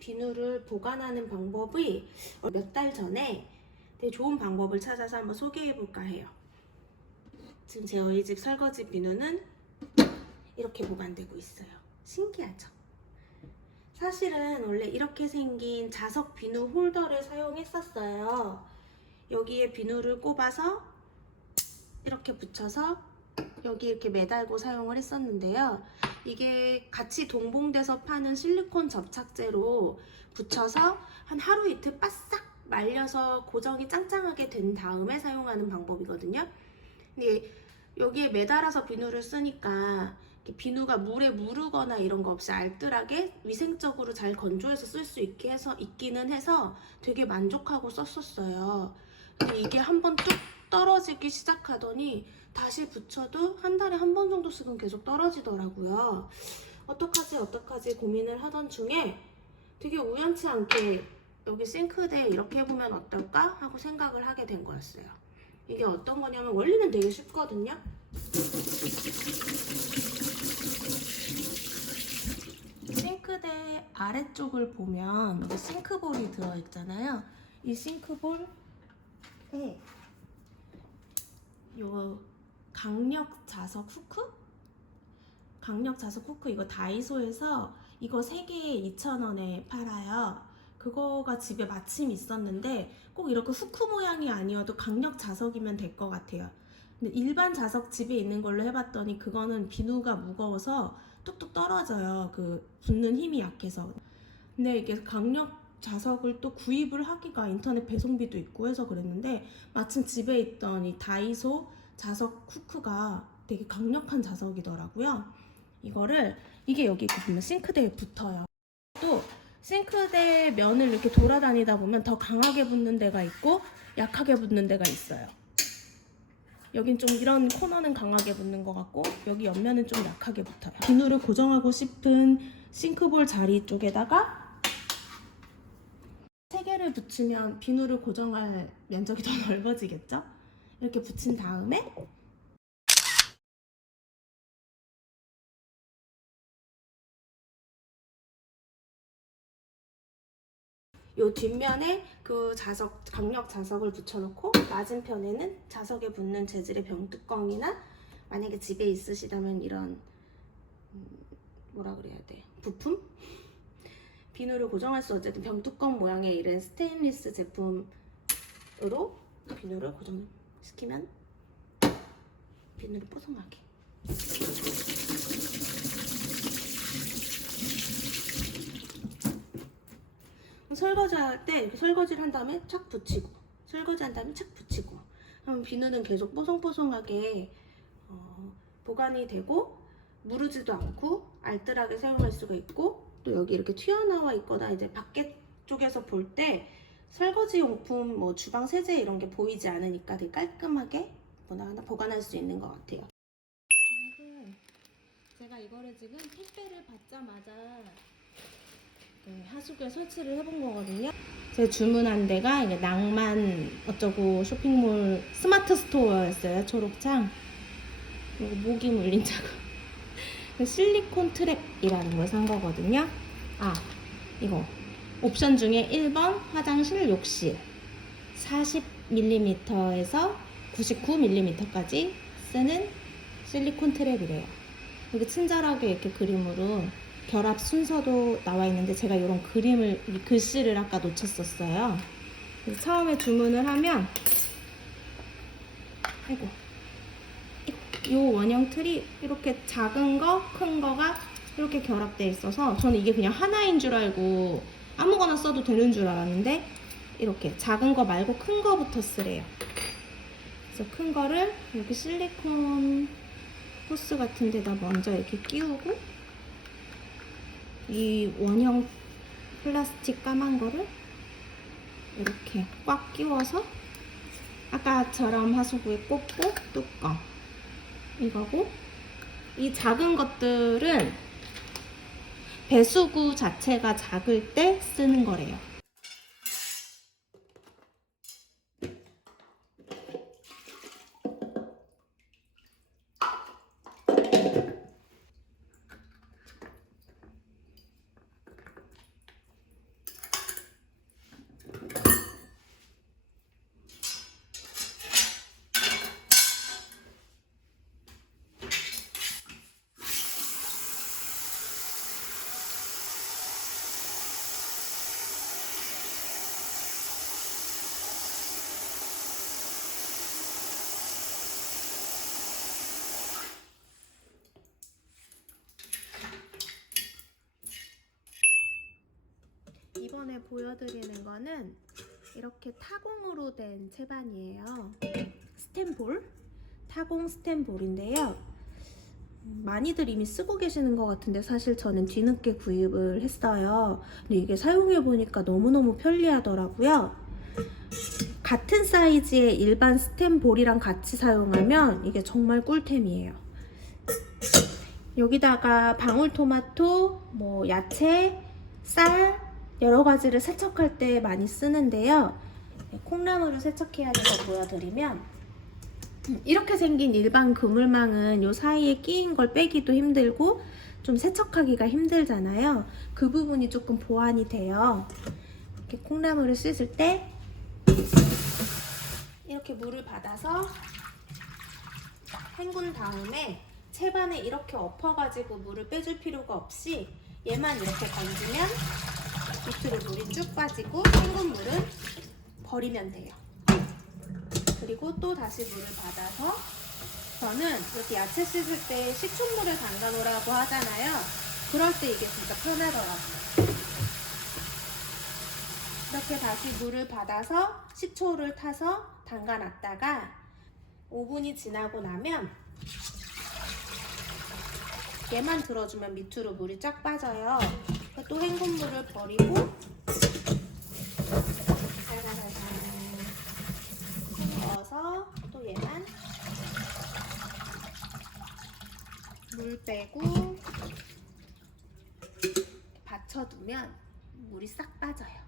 비누를 보관하는 방법이 몇 달 전에 되게 좋은 방법을 찾아서 한번 소개해 볼까 해요. 지금 저희 집 설거지 비누는 이렇게 보관되고 있어요. 신기하죠? 사실은 원래 이렇게 생긴 자석 비누 홀더를 사용했었어요. 여기에 비누를 꼽아서 이렇게 붙여서 여기 이렇게 매달고 사용을 했었는데요. 이게 같이 동봉돼서 파는 실리콘 접착제로 붙여서 한 하루 이틀 바싹 말려서 고정이 짱짱하게 된 다음에 사용하는 방법이거든요. 근데 여기에 매달아서 비누를 쓰니까 비누가 물에 무르거나 이런 거 없이 알뜰하게 위생적으로 잘 건조해서 쓸 수 있기는 해서 되게 만족하고 썼었어요. 근데 이게 한번 뚝 떨어지기 시작하더니 다시 붙여도 한 달에 한 번 정도 쓰면 계속 떨어지더라고요. 어떡하지 고민을 하던 중에 되게 우연치 않게 여기 싱크대에 이렇게 해보면 어떨까 하고 생각을 하게 된 거였어요. 이게 어떤 거냐면 원리는 되게 쉽거든요. 싱크대 아래쪽을 보면 여기 싱크볼이 들어있잖아요. 이 싱크볼에 요 강력 자석 후크? 강력 자석 후크 이거 다이소에서 이거 3개에 2,000원에 팔아요. 그거가 집에 마침 있었는데 꼭 이렇게 후크 모양이 아니어도 강력 자석이면 될 것 같아요. 근데 일반 자석 집에 있는 걸로 해봤더니 그거는 비누가 무거워서 뚝뚝 떨어져요. 그 붙는 힘이 약해서. 근데 이게 강력 자석을 또 구입을 하기가 인터넷 배송비도 있고 해서 그랬는데 마침 집에 있던 이 다이소 자석 후크가 되게 강력한 자석이더라고요. 이게 여기 보면 싱크대에 붙어요. 또 싱크대 면을 이렇게 돌아다니다 보면 더 강하게 붙는 데가 있고 약하게 붙는 데가 있어요. 여긴 좀 이런 코너는 강하게 붙는 것 같고 여기 옆면은 좀 약하게 붙어요. 비누를 고정하고 싶은 싱크볼 자리 쪽에다가 3개를 붙이면 비누를 고정할 면적이 더 넓어지겠죠? 이렇게 붙인 다음에 요 뒷면에 그 강력 자석을 붙여놓고 맞은편에는 자석에 붙는 재질의 병뚜껑이나 만약에 집에 있으시다면 이런 뭐라 그래야 돼? 부품? 비누를 고정할 수 어쨌든 병뚜껑 모양의 이런 스테인리스 제품으로 비누를 고정시키면 비누를 뽀송하게. 설거지할 때 이렇게 설거지를 한 다음에 착 붙이고 설거지한 다음에 착 붙이고 그러면 비누는 계속 뽀송뽀송하게 보관이 되고 무르지도 않고 알뜰하게 사용할 수가 있고 또 여기 이렇게 튀어나와 있거나 이제 밖에 쪽에서 볼 때 설거지 용품 뭐 주방 세제 이런 게 보이지 않으니까 되게 깔끔하게 보관할 수 있는 것 같아요. 제가 이거를 지금 택배를 받자마자 하수구에 설치를 해본 거거든요. 제가 주문한 데가 이제 낭만 어쩌고 쇼핑몰 스마트 스토어였어요. 초록창. 그리고 모기 물린 자국. 실리콘 트랩이라는 걸 산 거거든요. 이거 옵션 중에 1번 화장실 욕실 40mm에서 99mm까지 쓰는 실리콘 트랩이래요. 여기 친절하게 이렇게 그림으로 결합 순서도 나와 있는데 제가 이런 그림을, 이 글씨를 아까 놓쳤었어요. 그래서 처음에 주문을 하면 이 원형 틀이 이렇게 작은 거, 큰 거가 이렇게 결합되어 있어서 저는 이게 그냥 하나인 줄 알고 아무거나 써도 되는 줄 알았는데 이렇게 작은 거 말고 큰 거부터 쓰래요. 그래서 큰 거를 여기 실리콘 호스 같은 데다 먼저 이렇게 끼우고 이 원형 플라스틱 까만 거를 이렇게 꽉 끼워서 아까처럼 하수구에 꽂고 뚜껑 이거고, 이 작은 것들은 배수구 자체가 작을 때 쓰는 거래요. 이번에 보여드리는 거는 이렇게 타공으로 된 채반이에요. 스텐볼, 타공 스텐볼인데요. 많이들 이미 쓰고 계시는 것 같은데 사실 저는 뒤늦게 구입을 했어요. 근데 이게 사용해보니까 너무너무 편리하더라고요. 같은 사이즈의 일반 스텐볼이랑 같이 사용하면 이게 정말 꿀템이에요. 여기다가 방울토마토, 뭐 야채, 쌀 여러 가지를 세척할 때 많이 쓰는데요. 콩나물을 세척해야 돼서 보여드리면 이렇게 생긴 일반 그물망은 요 사이에 끼인 걸 빼기도 힘들고 좀 세척하기가 힘들잖아요. 그 부분이 조금 보완이 돼요. 이렇게 콩나물을 씻을 때 이렇게 물을 받아서 헹군 다음에 채반에 이렇게 엎어가지고 물을 빼줄 필요가 없이 얘만 이렇게 건지면 밑으로 물이 쭉 빠지고 헹군 물은 버리면 돼요. 그리고 또 다시 물을 받아서, 저는 이렇게 야채 씻을 때 식초물을 담가 놓으라고 하잖아요. 그럴 때 이게 진짜 편하더라고요. 이렇게 다시 물을 받아서 식초를 타서 담가 놨다가 5분이 지나고 나면 얘만 들어주면 밑으로 물이 쫙 빠져요. 또 헹군 물을 버리고 살살살살 넣어서 또 얘만 물 빼고 받쳐두면 물이 싹 빠져요.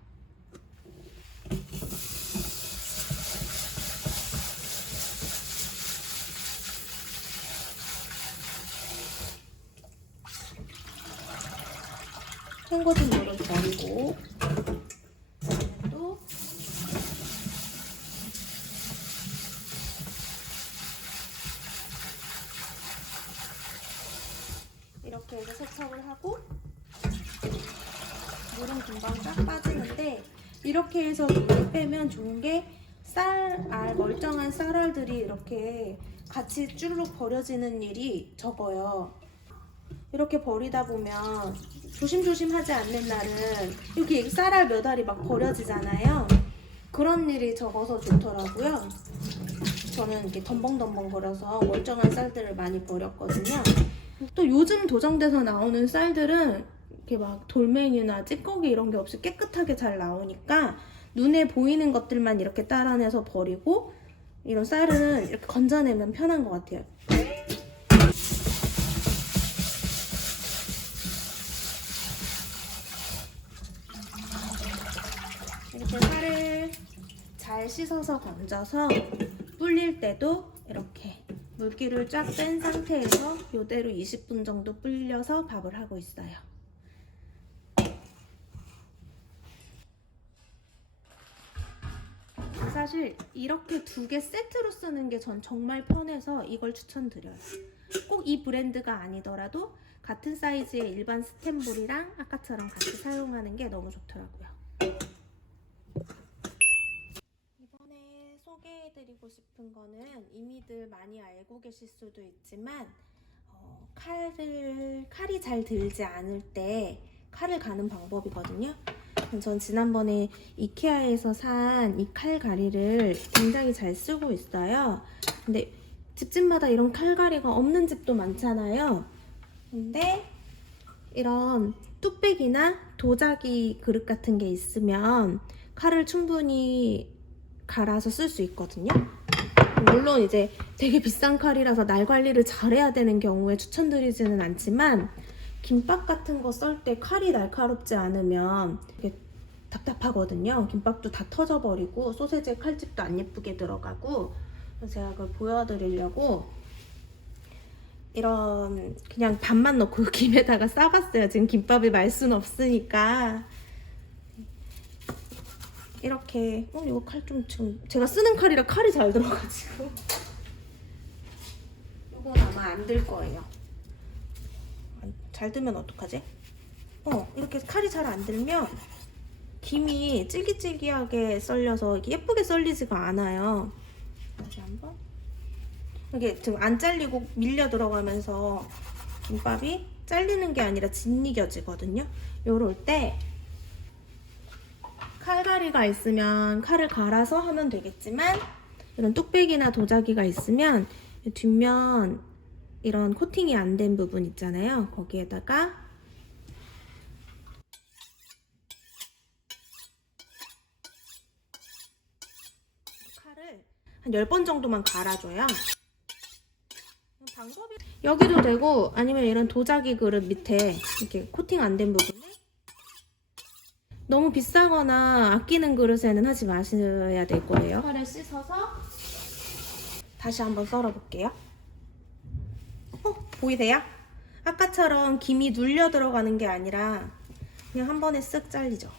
헹궈진 물은 버리고 또 이렇게 해서 세척을 하고 물은 금방 쫙 빠지는데, 이렇게 해서 물을 빼면 좋은 게 멀쩡한 쌀알들이 이렇게 같이 쭈르륵 버려지는 일이 적어요. 이렇게 버리다 보면 조심조심 하지 않는 날은 이렇게 쌀알 몇 알이 막 버려지잖아요. 그런 일이 적어서 좋더라고요. 저는 이렇게 덤벙덤벙 거려서 멀쩡한 쌀들을 많이 버렸거든요. 또 요즘 도정돼서 나오는 쌀들은 이렇게 막 돌멩이나 찌꺼기 이런 게 없이 깨끗하게 잘 나오니까 눈에 보이는 것들만 이렇게 따라내서 버리고, 이런 쌀은 이렇게 건져내면 편한 것 같아요. 이렇게 쌀을 잘 씻어서 건져서 불릴 때도 이렇게 물기를 쫙 뺀 상태에서 이대로 20분 정도 불려서 밥을 하고 있어요. 사실 이렇게 두 개 세트로 쓰는 게 전 정말 편해서 이걸 추천드려요. 꼭 이 브랜드가 아니더라도 같은 사이즈의 일반 스텐볼이랑 아까처럼 같이 사용하는 게 너무 좋더라고요. 이번에 소개해드리고 싶은 거는 이미들 많이 알고 계실 수도 있지만 칼이 잘 들지 않을 때 칼을 가는 방법이거든요. 전 지난번에 이케아에서 산 이 칼가리를 굉장히 잘 쓰고 있어요. 근데 집집마다 이런 칼가리가 없는 집도 많잖아요. 근데 이런 뚝배기나 도자기 그릇 같은 게 있으면 칼을 충분히 갈아서 쓸 수 있거든요. 물론 이제 되게 비싼 칼이라서 날 관리를 잘해야 되는 경우에 추천드리지는 않지만 김밥 같은 거 썰 때 칼이 날카롭지 않으면 되게 답답하거든요. 김밥도 다 터져버리고 소세지 칼집도 안 예쁘게 들어가고. 그래서 제가 그걸 보여드리려고 이런 그냥 밥만 넣고 김에다가 싸봤어요. 지금 김밥을 말 수는 없으니까. 이렇게 이거 칼 좀 지금 제가 쓰는 칼이라 칼이 잘 들어가지고 이건 아마 안 들 거예요. 잘 들면 어떡하지? 이렇게 칼이 잘 안 들면 김이 찔기찔기하게 썰려서 이게 예쁘게 썰리지가 않아요. 다시 한번. 이게 지금 안 잘리고 밀려 들어가면서 김밥이 잘리는 게 아니라 짓이겨지거든요. 요럴 때 칼가리가 있으면 칼을 갈아서 하면 되겠지만 이런 뚝배기나 도자기가 있으면 뒷면 이런 코팅이 안 된 부분 있잖아요. 거기에다가 칼을 한 10번 정도만 갈아줘요. 방법이 여기도 되고 아니면 이런 도자기 그릇 밑에 이렇게 코팅 안 된 부분을 너무 비싸거나 아끼는 그릇에는 하지 마셔야 될 거예요. 칼을 씻어서 다시 한번 썰어 볼게요. 보이세요? 아까처럼 김이 눌려 들어가는 게 아니라 그냥 한 번에 쓱 잘리죠.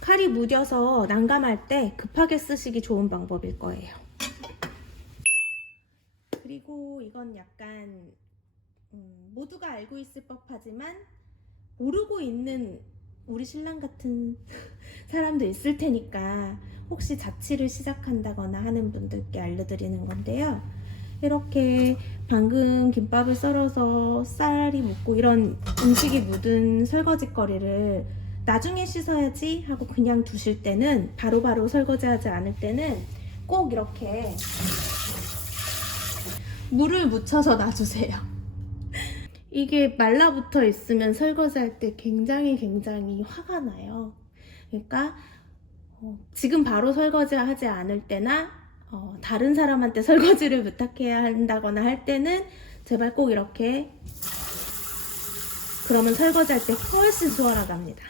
칼이 무뎌서 난감할 때 급하게 쓰시기 좋은 방법일 거예요. 그리고 이건 약간 모두가 알고 있을 법하지만 모르고 있는 우리 신랑 같은 사람도 있을 테니까 혹시 자취를 시작한다거나 하는 분들께 알려드리는 건데요. 이렇게 방금 김밥을 썰어서 쌀이 묻고 이런 음식이 묻은 설거지거리를 나중에 씻어야지 하고 그냥 두실 때는 바로바로 설거지하지 않을 때는 꼭 이렇게 물을 묻혀서 놔주세요. 이게 말라붙어 있으면 설거지할 때 굉장히 화가 나요. 그러니까 지금 바로 설거지하지 않을 때나 다른 사람한테 설거지를 부탁해야 한다거나 할 때는 제발 꼭 이렇게, 그러면 설거지할 때 훨씬 수월하답니다.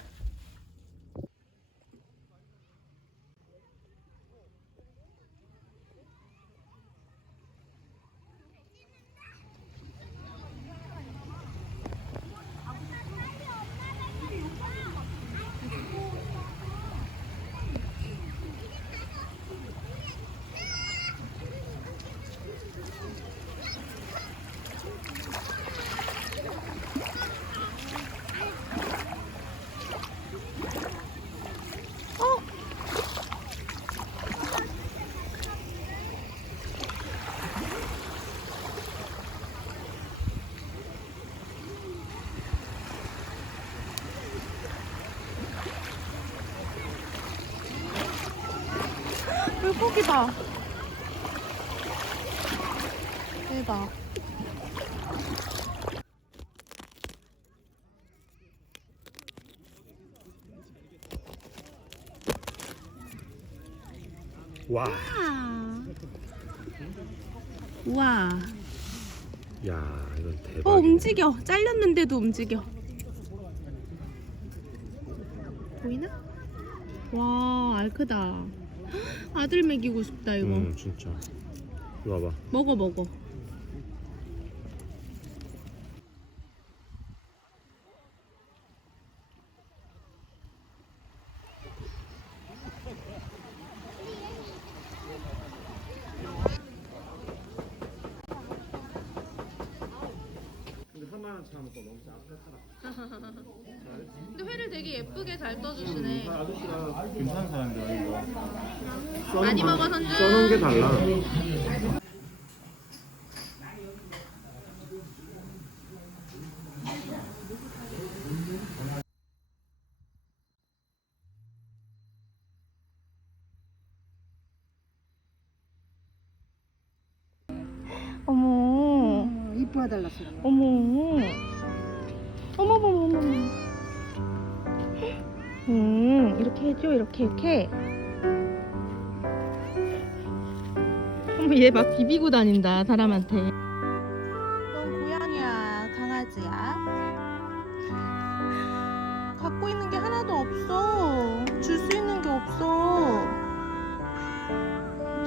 물고기다. 대박. 와. 우와. 야, 이건 대박. 움직여. 잘렸는데도 움직여. 보이나? 와, 알 크다. 아들 먹이고 싶다 이거. 진짜. 이거 봐봐. 먹어. 근데 회를 되게 예쁘게 잘 떠주시네. 괜찮은 사람들 이거. 많이 먹어 선주. 써놓은 게 달라. 어머. 이뻐해달라서 어머. 어머머머머. 이렇게 해줘, 이렇게. 어머, 얘 막 비비고 다닌다, 사람한테. 넌 고양이야, 강아지야? 갖고 있는 게 하나도 없어. 줄 수 있는 게 없어.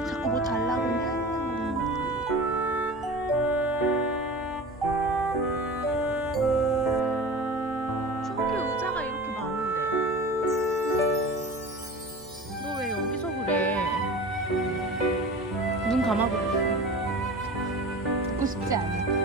자꾸 뭐 달라고 해? 저기 의자가 이렇게 많은데 너 왜 여기서 그래? 눈 감아보고 싶어. 듣고 싶지 않아.